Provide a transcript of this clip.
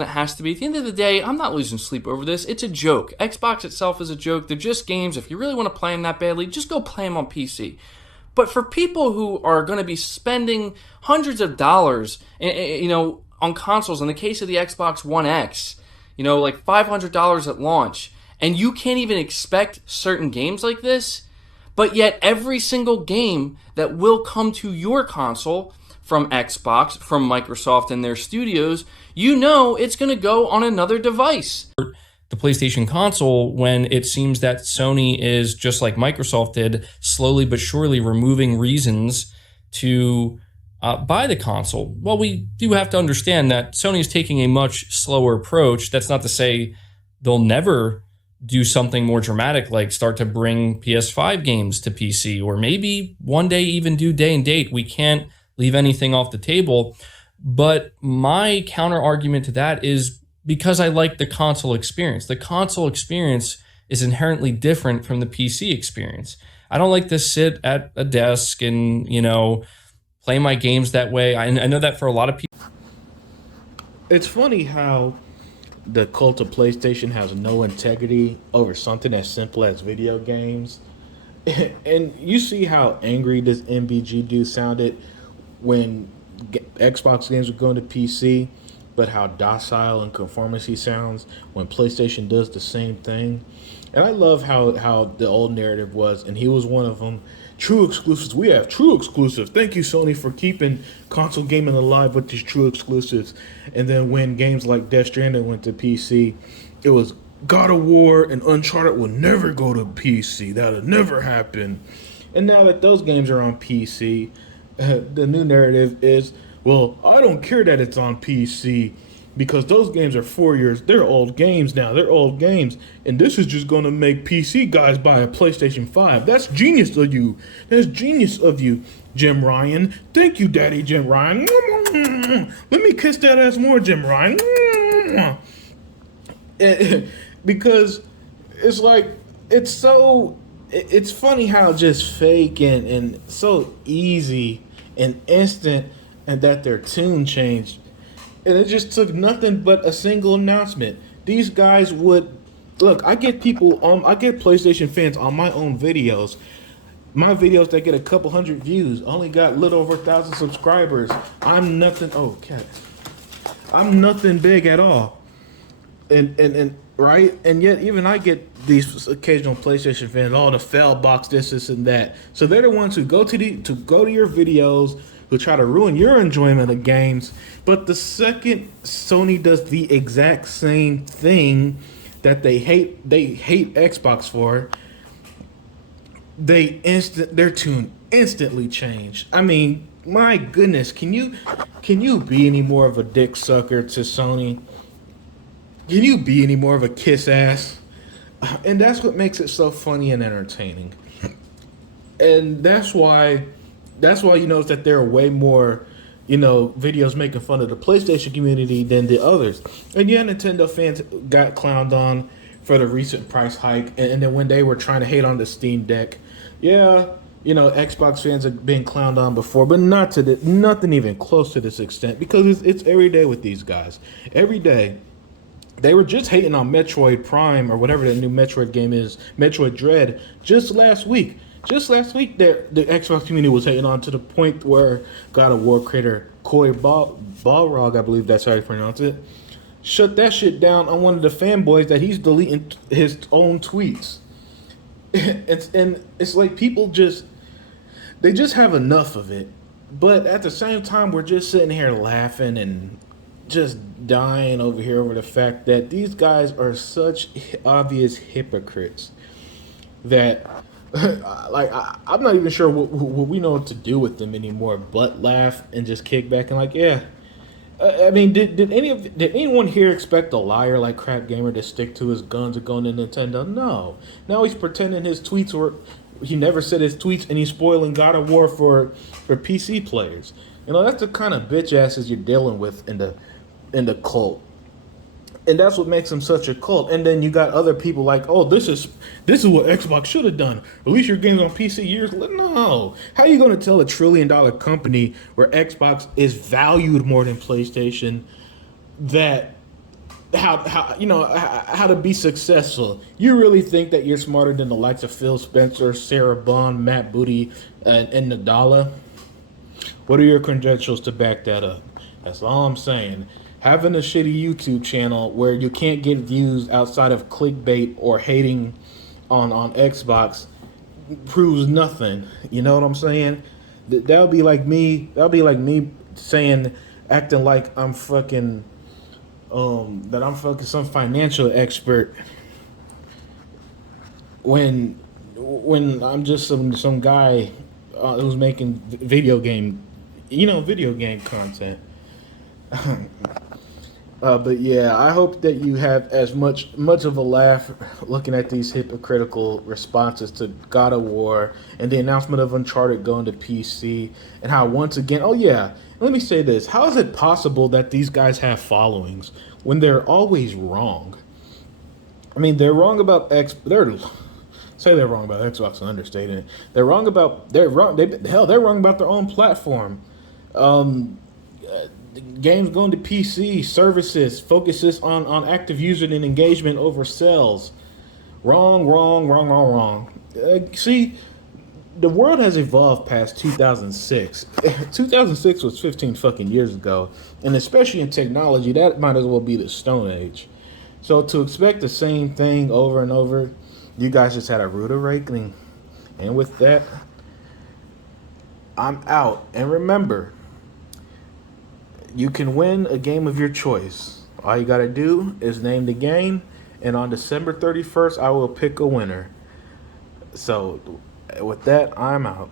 It has to be. At the end of the day, I'm not losing sleep over this. It's a joke. Xbox itself is a joke. They're just games. If you really want to play them that badly, just go play them on PC. But for people who are going to be spending hundreds of dollars, on consoles, in the case of the Xbox One X, like $500 at launch, and you can't even expect certain games like this, but yet every single game that will come to your console from Xbox, from Microsoft and their studios, it's going to go on another device. The PlayStation console, when it seems that Sony is, just like Microsoft did, slowly but surely removing reasons to buy the console. Well, we do have to understand that Sony is taking a much slower approach. That's not to say they'll never do something more dramatic, like start to bring PS5 games to PC, or maybe one day even do day and date. We can't leave anything off the table. But my counter argument to that is because I like the console experience. The console experience is inherently different from the PC experience. I don't like to sit at a desk and, play my games that way. I know that for a lot of people. It's funny how the cult of PlayStation has no integrity over something as simple as video games. And you see how angry this MBG dude sounded when Xbox games were going to PC, but how docile and conformist he sounds when PlayStation does the same thing. And I love how the old narrative was, and he was one of them. True exclusives. We have true exclusives. Thank you, Sony, for keeping console gaming alive with these true exclusives. And then when games like Death Stranding went to PC, it was God of War and Uncharted will never go to PC. That'll never happen. And now that those games are on PC, the new narrative is, well, I don't care that it's on PC because those games are 4 years. They're old games now. They're old games. And this is just going to make PC guys buy a PlayStation 5. That's genius of you. That's genius of you, Jim Ryan. Thank you, Daddy Jim Ryan. Let me kiss that ass more, Jim Ryan. Because it's like, it's funny how just fake and so easy and instant, and that their tune changed. And it just took nothing but a single announcement. These guys would look. I get PlayStation fans on my own videos. My videos that get a couple hundred views only got a little over 1,000 subscribers. I'm nothing. Oh, cat. I'm nothing big at all. And right. And yet even I get these occasional PlayStation fans. Oh, the fail box, this and that. So they're the ones who go to your videos, who try to ruin your enjoyment of games. But the second Sony does the exact same thing that they hate Xbox for, their tune instantly changed. I mean, my goodness, can you be any more of a dick sucker to Sony? Can you be any more of a kiss ass? And that's what makes it so funny and entertaining. And that's why you notice that there are way more, videos making fun of the PlayStation community than the others. And yeah, Nintendo fans got clowned on for the recent price hike, and then when they were trying to hate on the Steam Deck, yeah, Xbox fans have been clowned on before, but nothing even close to this extent, because it's every day with these guys. Every day. They were just hating on Metroid Prime, or whatever that new Metroid game is, Metroid Dread, just last week. Just last week, the Xbox community was hating on to the point where God of War creator Cory Balrog, I believe that's how you pronounce it, shut that shit down on one of the fanboys that he's deleting his own tweets. It's like people just have enough of it. But at the same time, we're just sitting here laughing and just dying over here over the fact that these guys are such obvious hypocrites that I'm not even sure what we know what to do with them anymore but laugh and just kick back and like, yeah. I mean, did anyone here expect a liar like CrapGamer to stick to his guns of going to Nintendo? No. Now he's pretending his tweets were, he never said his tweets, and he's spoiling God of War for PC players. That's the kind of bitch asses you're dealing with in the cult. And that's what makes them such a cult. And then you got other people like, oh, this is what Xbox should have done. Release your games on PC years later. No. How are you going to tell $1 trillion company where Xbox is valued more than PlayStation that how to be successful. You really think that you're smarter than the likes of Phil Spencer, Sarah Bond, Matt Booty, and Nadala? What are your credentials to back that up? That's all I'm saying. Having a shitty YouTube channel where you can't get views outside of clickbait or hating on Xbox proves nothing. You know what I'm saying? That would be like me. That would be like me saying, acting like I'm fucking that I'm fucking some financial expert when I'm just some guy who's making video game content. But yeah, I hope that you have as much of a laugh looking at these hypocritical responses to God of War and the announcement of Uncharted going to PC, and how once again, oh yeah, let me say this: how is it possible that these guys have followings when they're always wrong? I mean, they're wrong about They're say they're wrong about Xbox and understating it. They're wrong about they're wrong. They're wrong about their own platform. Games going to PC, services focuses on active user and engagement over sales. Wrong, wrong, wrong, wrong, wrong. See, the world has evolved past 2006. 2006 was 15 fucking years ago, and especially in technology, that might as well be the Stone Age. So to expect the same thing over and over, you guys just had a rude awakening. And with that, I'm out. And remember, you can win a game of your choice. All you gotta do is name the game, and on December 31st, I will pick a winner. So, with that, I'm out.